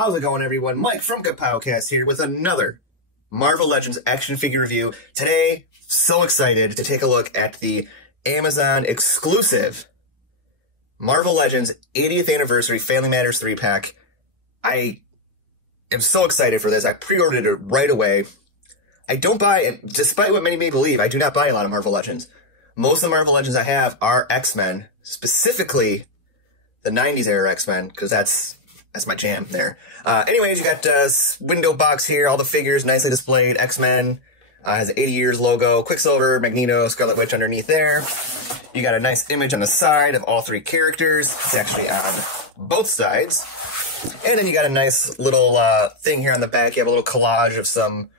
How's it going, everyone? Mike from Kapowcast here with another Marvel Legends action figure review. Today, so excited to take a look at the Amazon exclusive Marvel Legends 80th Anniversary Family Matters 3-pack. I am so excited for this. I pre-ordered it right away. I don't buy, and despite what many may believe, I do not buy a lot of Marvel Legends. Most of the Marvel Legends I have are X-Men, specifically the 90s era X-Men, because that's my jam there. Anyways, you got window box here, all the figures nicely displayed. X-Men has an 80 years logo, Quicksilver, Magneto, Scarlet Witch underneath there. You got a nice image on the side of all three characters. It's actually on both sides. And then you got a nice little thing here on the back. You have a little collage of some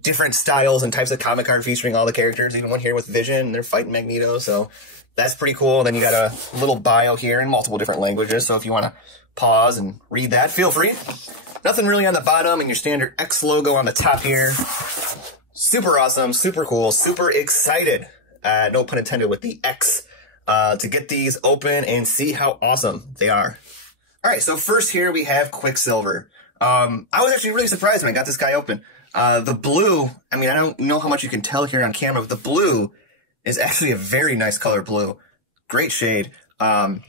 different styles and types of comic art featuring all the characters. Even one here with Vision, they're fighting Magneto, so that's pretty cool. And then you got a little bio here in multiple different languages, so if you want to pause and read that, feel free. Nothing really on the bottom, and your standard X logo on the top here. Super awesome, super cool, super excited, no pun intended with the X, to get these open and see how awesome they are. Alright, so first here we have Quicksilver. I was actually really surprised when I got this guy open. The blue, I mean, I don't know how much you can tell here on camera, but the blue is actually a very nice color blue. Great shade. He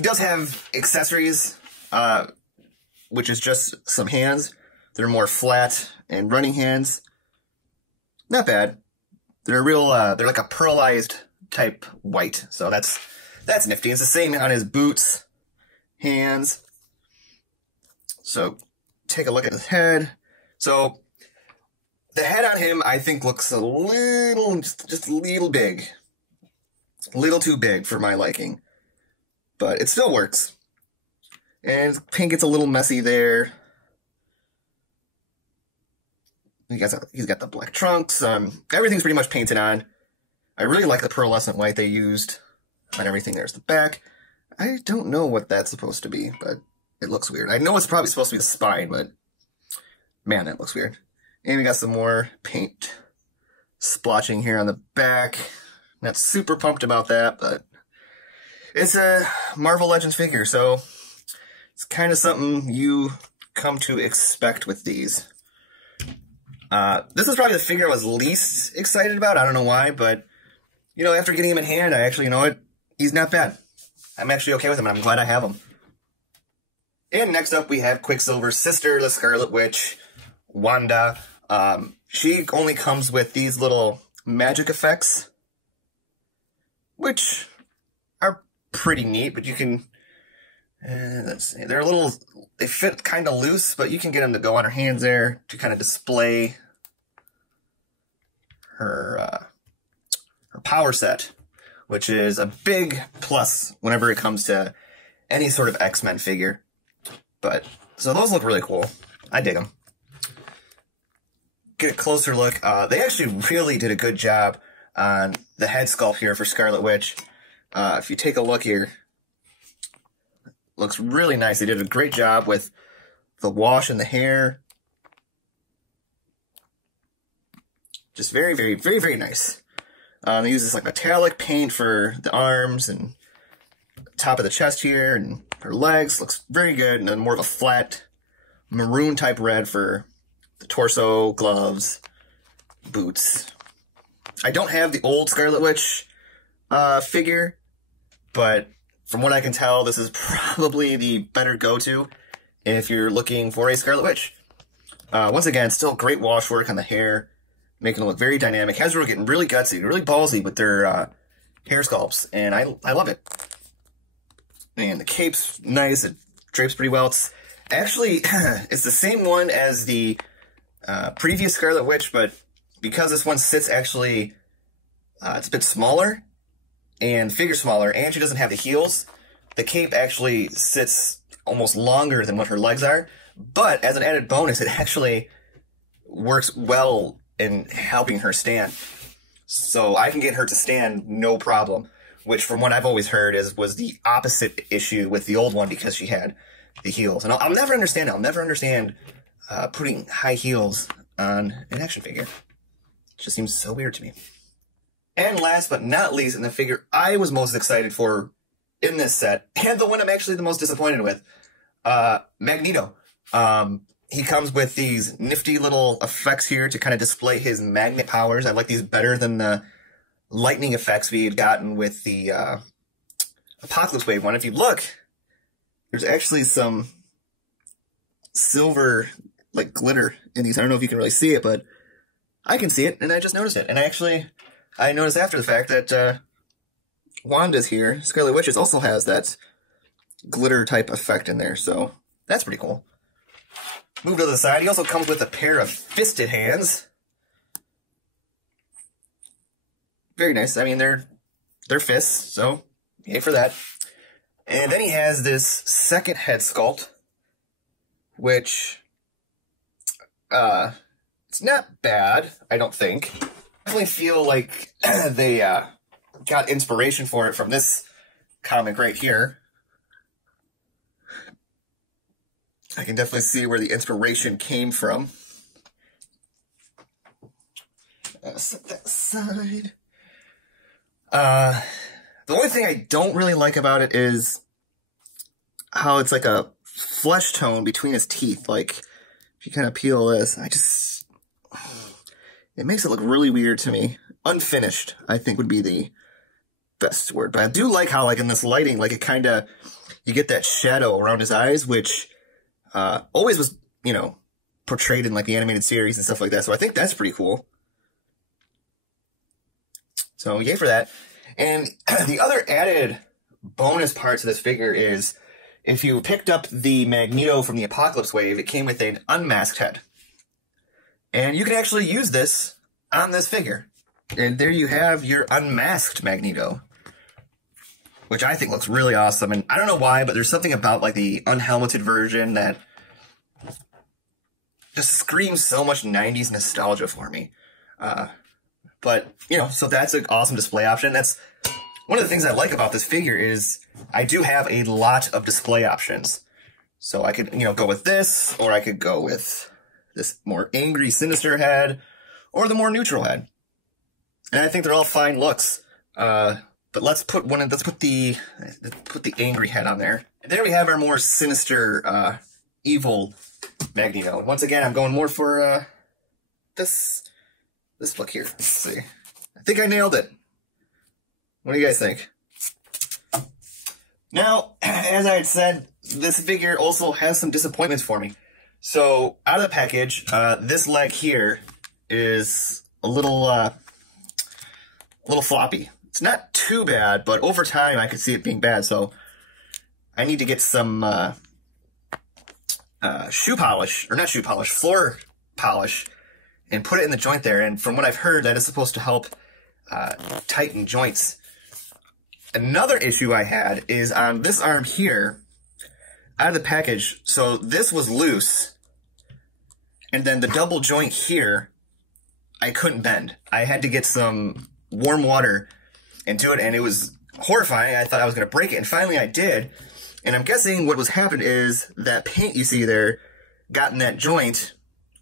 does have accessories, which is just some hands. They're more flat and running hands. Not bad. They're real, they're like a pearlized type white. So that's nifty. It's the same on his boots, hands. So take a look at his head. So the head on him, I think, looks a little, just a little big. A little too big for my liking. But it still works. And his paint gets a little messy there. He's got the black trunks. Everything's pretty much painted on. I really like the pearlescent white they used on everything. There's the back. I don't know what that's supposed to be, but it looks weird. I know it's probably supposed to be the spine, but man, that looks weird. And we got some more paint splotching here on the back. Not super pumped about that, but it's a Marvel Legends figure, so it's kind of something you come to expect with these. This is probably the figure I was least excited about. I don't know why, but, you know, after getting him in hand, I actually, you know what, he's not bad. I'm actually okay with him, and I'm glad I have him. And next up, we have Quicksilver's sister, the Scarlet Witch, Wanda. She only comes with these little magic effects, which are pretty neat, but you can, let's see, they're a little, they fit kind of loose, but you can get them to go on her hands there to kind of display her power set, which is a big plus whenever it comes to any sort of X-Men figure. But, so those look really cool. I dig them. Get a closer look. They actually really did a good job on the head sculpt here for Scarlet Witch. If you take a look here, looks really nice. They did a great job with the wash and the hair. Just very, very, very, very nice. They use this like metallic paint for the arms and top of the chest here, and her legs looks very good. And then more of a flat maroon type red for the torso, gloves, boots. I don't have the old Scarlet Witch figure, but from what I can tell, this is probably the better go-to if you're looking for a Scarlet Witch. Once again, still great wash work on the hair, making it look very dynamic. Hasbro are getting really gutsy, really ballsy with their hair sculpts, and I love it. And the cape's nice, it drapes pretty well. It's actually, it's the same one as the previous Scarlet Witch, but because this one sits actually, it's a bit smaller, and the figure's smaller, and she doesn't have the heels, the cape actually sits almost longer than what her legs are, but as an added bonus, it actually works well in helping her stand. So I can get her to stand no problem, which from what I've always heard was the opposite issue with the old one because she had the heels. And I'll never understand it. I'll never understand putting high heels on an action figure. It just seems so weird to me. And last but not least, in the figure I was most excited for in this set, and the one I'm actually the most disappointed with, Magneto. He comes with these nifty little effects here to kind of display his magnet powers. I like these better than the lightning effects we had gotten with the Apocalypse Wave one. If you look, there's actually some silver, like, glitter in these. I don't know if you can really see it, but I can see it, and I just noticed it. And I noticed after the fact that Wanda's here, Scarlet Witch's, also has that glitter type effect in there, so that's pretty cool. Move to the side. He also comes with a pair of fisted hands. Very nice. I mean, they're fists, so yay for that. And then he has this second head sculpt, which it's not bad, I don't think. I definitely feel like they got inspiration for it from this comic right here. I can definitely see where the inspiration came from. Set that aside. The only thing I don't really like about it is how it's like a flesh tone between his teeth. Like, if you kind of peel this, it makes it look really weird to me. Unfinished, I think, would be the best word. But I do like how, like, in this lighting, like, it kind of, you get that shadow around his eyes, which always was, you know, portrayed in, like, the animated series and stuff like that. So I think that's pretty cool. So yay for that. And the other added bonus part to this figure is, if you picked up the Magneto from the Apocalypse Wave, it came with an unmasked head. And you can actually use this on this figure. And there you have your unmasked Magneto, which I think looks really awesome. And I don't know why, but there's something about, like, the unhelmeted version that just screams so much 90s nostalgia for me. But, you know, so that's an awesome display option. That's one of the things I like about this figure is I do have a lot of display options. So I could, you know, go with this, or I could go with this more angry, sinister head, or the more neutral head. And I think they're all fine looks. But let's put the angry head on there. And there we have our more sinister, evil Magneto. Once again, I'm going more for this look here. Let's see. I think I nailed it. What do you guys think? Now, as I had said, this figure also has some disappointments for me. So, out of the package, this leg here is a little floppy. It's not too bad, but over time I could see it being bad, so I need to get some floor polish, and put it in the joint there. And from what I've heard, that is supposed to help tighten joints. Another issue I had is on this arm here, out of the package. So this was loose, and then the double joint here, I couldn't bend. I had to get some warm water and do it, and it was horrifying. I thought I was going to break it, and finally I did. And I'm guessing what was happened is that paint you see there got in that joint,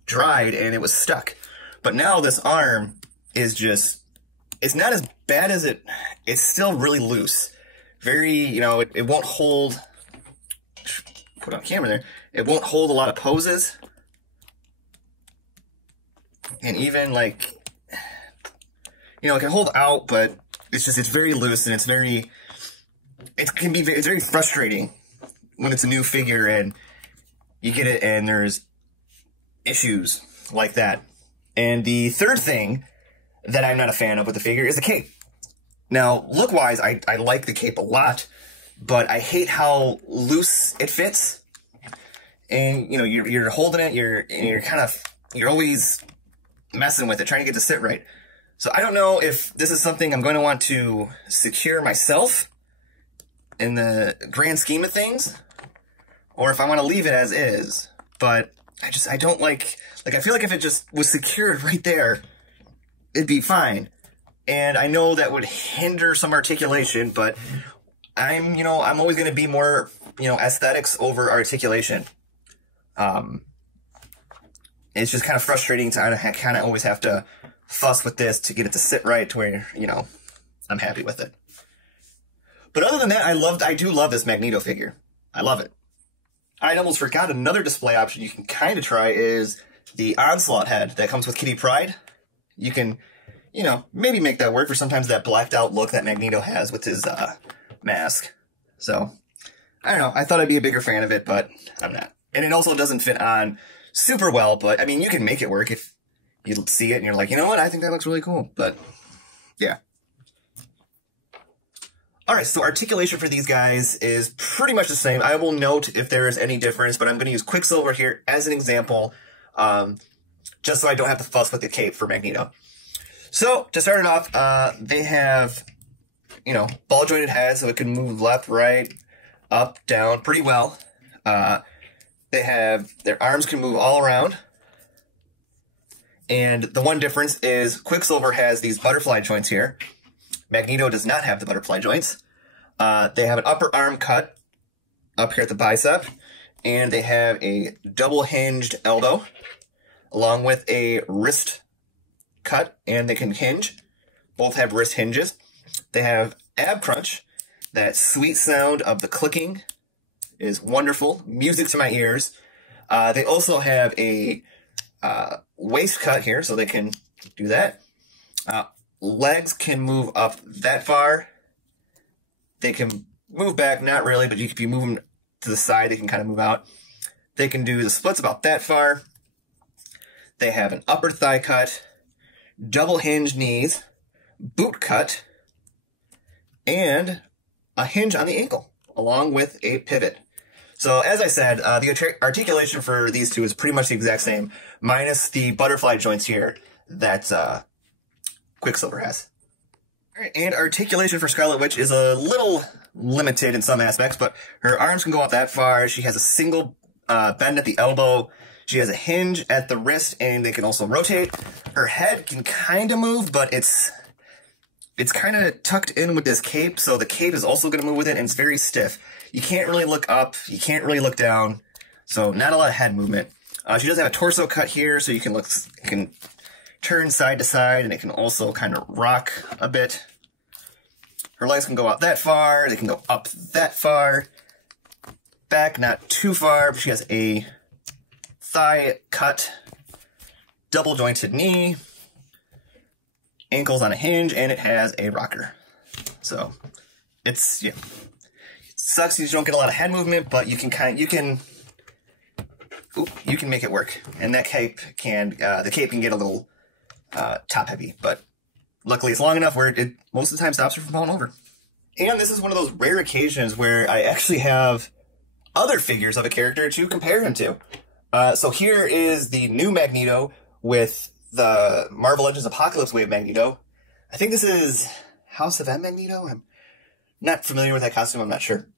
dried, and it was stuck. But now this arm is just, it's not as bad as it's still really loose. Very, you know, it won't hold, put on camera there, it won't hold a lot of poses. And even, like, you know, it can hold out, but it's very loose, and it's very frustrating when it's a new figure and you get it and there's issues like that. And the third thing that I'm not a fan of with the figure is the cape. Now, look-wise, I like the cape a lot, but I hate how loose it fits. And, you know, you're holding it, you're always messing with it, trying to get it to sit right. So I don't know if this is something I'm going to want to secure myself in the grand scheme of things, or if I want to leave it as is. But I don't like I feel like if it just was secured right there, it'd be fine. And I know that would hinder some articulation, but I'm always going to be more, aesthetics over articulation. It's just kind of frustrating to kind of always have to fuss with this to get it to sit right to where, I'm happy with it. But other than that, I do love this Magneto figure. I love it. I almost forgot another display option you can kind of try is the Onslaught head that comes with Kitty Pryde. You can, you know, maybe make that work for sometimes that blacked out look that Magneto has with his mask. So, I don't know. I thought I'd be a bigger fan of it, but I'm not. And it also doesn't fit on super well, but I mean, you can make it work if you see it and you're like, you know what, I think that looks really cool. But, yeah. Alright, so articulation for these guys is pretty much the same. I will note if there is any difference, but I'm going to use Quicksilver here as an example, just so I don't have to fuss with the cape for Magneto. So, to start it off, they have, you know, ball-jointed heads, so it can move left, right, up, down pretty well. They have, their arms can move all around. And the one difference is Quicksilver has these butterfly joints here. Magneto does not have the butterfly joints. They have an upper arm cut up here at the bicep, and they have a double hinged elbow, along with a wrist cut, and they can hinge. Both have wrist hinges. They have ab crunch. That sweet sound of the clicking is wonderful. Music to my ears. They also have a waist cut here, so they can do that. Legs can move up that far. They can move back, not really, but if you move them to the side, they can kind of move out. They can do the splits about that far. They have an upper thigh cut, double hinged knees, boot cut, and a hinge on the ankle, along with a pivot. So, as I said, the articulation for these two is pretty much the exact same, minus the butterfly joints here that Quicksilver has. All right, and articulation for Scarlet Witch is a little limited in some aspects, but her arms can go up that far. She has a single bend at the elbow. She has a hinge at the wrist, and they can also rotate. Her head can kind of move, but it's kind of tucked in with this cape, so the cape is also going to move with it, and it's very stiff. You can't really look up. You can't really look down, so not a lot of head movement. She does have a torso cut here, so you can turn side to side, and it can also kind of rock a bit. Her legs can go out that far. They can go up that far. Back, not too far, but she has a thigh cut, double jointed knee, ankles on a hinge, and it has a rocker. So, it's, yeah. It sucks you don't get a lot of head movement, but you can make it work. And that cape the cape can get a little top heavy, but luckily it's long enough where it most of the time stops her from falling over. And this is one of those rare occasions where I actually have other figures of a character to compare him to. So here is the new Magneto with the Marvel Legends Apocalypse Wave Magneto. I think this is House of M Magneto. I'm not familiar with that costume, I'm not sure.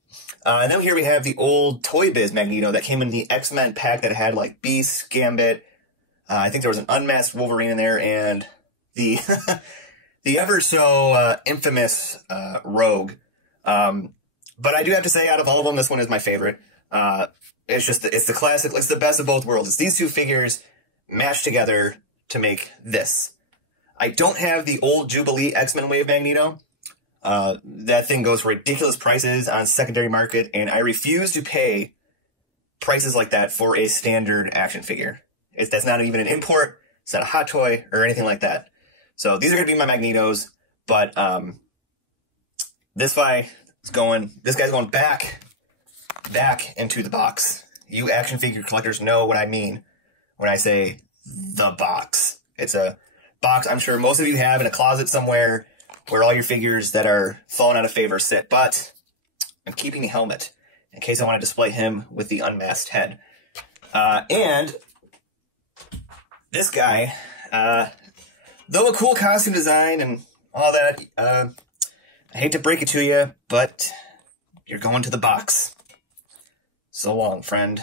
And then here we have the old Toy Biz Magneto that came in the X-Men pack that had like Beast, Gambit, I think there was an unmasked Wolverine in there, and the the ever so infamous Rogue. But I do have to say, out of all of them, this one is my favorite. It's the classic. It's the best of both worlds. It's these two figures mashed together to make this. I don't have the old Jubilee X-Men Wave Magneto. That thing goes for ridiculous prices on secondary market, and I refuse to pay prices like that for a standard action figure. That's not even an import. It's not a hot toy or anything like that. So these are going to be my Magnetos, but this guy's going back into the box. You action figure collectors know what I mean when I say the box. It's a box I'm sure most of you have in a closet somewhere where all your figures that are falling out of favor sit, but I'm keeping the helmet in case I want to display him with the unmasked head. And this guy, though a cool costume design and all that, I hate to break it to you, but you're going to the box. So long, friend.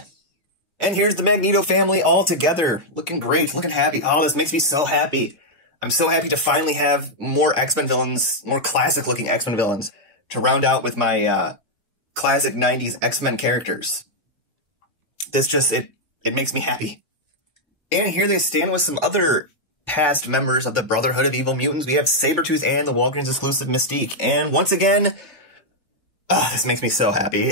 And here's the Magneto family all together. Looking great, looking happy. Oh, this makes me so happy. I'm so happy to finally have more X-Men villains, more classic-looking X-Men villains, to round out with my classic 90s X-Men characters. This just, it makes me happy. And here they stand with some other past members of the Brotherhood of Evil Mutants. We have Sabretooth and the Walgreens exclusive Mystique. And once again, Oh, this makes me so happy.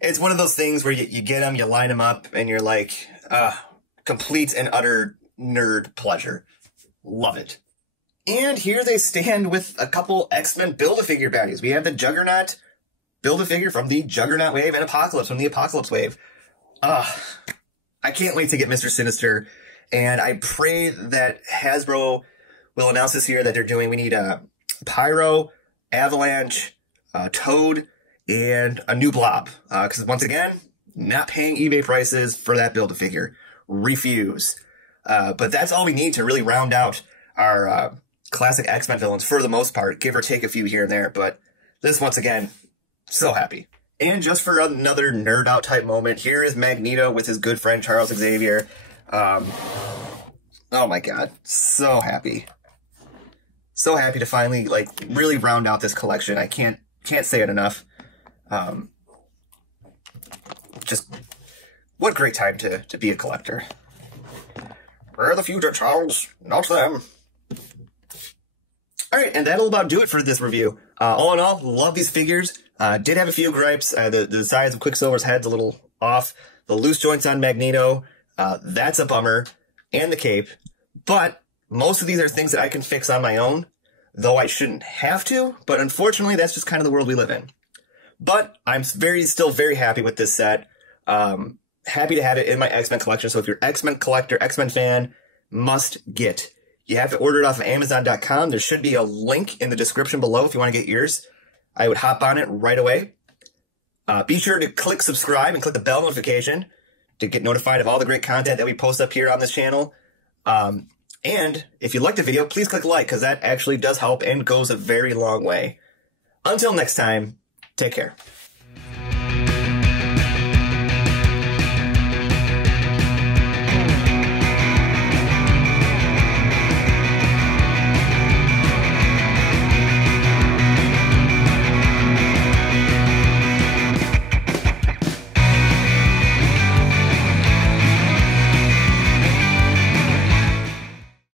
It's one of those things where you get them, you line them up, and you're like, complete and utter nerd pleasure. Love it. And here they stand with a couple X-Men Build-A-Figure baddies. We have the Juggernaut Build-A-Figure from the Juggernaut wave and Apocalypse from the Apocalypse wave. I can't wait to get Mr. Sinister, and I pray that Hasbro will announce this year that they're doing, we need Pyro, Avalanche, Toad, and a new Blob. Because once again, not paying eBay prices for that Build-A-Figure. Refuse. But that's all we need to really round out our classic X-Men villains for the most part, give or take a few here and there. But this, once again, so happy. And just for another nerd out type moment, here is Magneto with his good friend Charles Xavier. Oh my god, so happy. So happy to finally, like, really round out this collection. I can't say it enough. Just, what a great time to be a collector. We're the future, Charles, not them. Alright, and that'll about do it for this review. All in all, love these figures. Did have a few gripes. The size of Quicksilver's head's a little off. The loose joints on Magneto, that's a bummer. And the cape. But most of these are things that I can fix on my own, though I shouldn't have to. But unfortunately, that's just kind of the world we live in. But I'm still very happy with this set. Happy to have it in my X-Men collection. So if you're X-Men collector, X-Men fan, must get. You have to order it off of Amazon.com. There should be a link in the description below if you want to get yours. I would hop on it right away. Be sure to click subscribe and click the bell notification to get notified of all the great content that we post up here on this channel. And if you liked the video, please click like, because that actually does help and goes a very long way. Until next time, take care.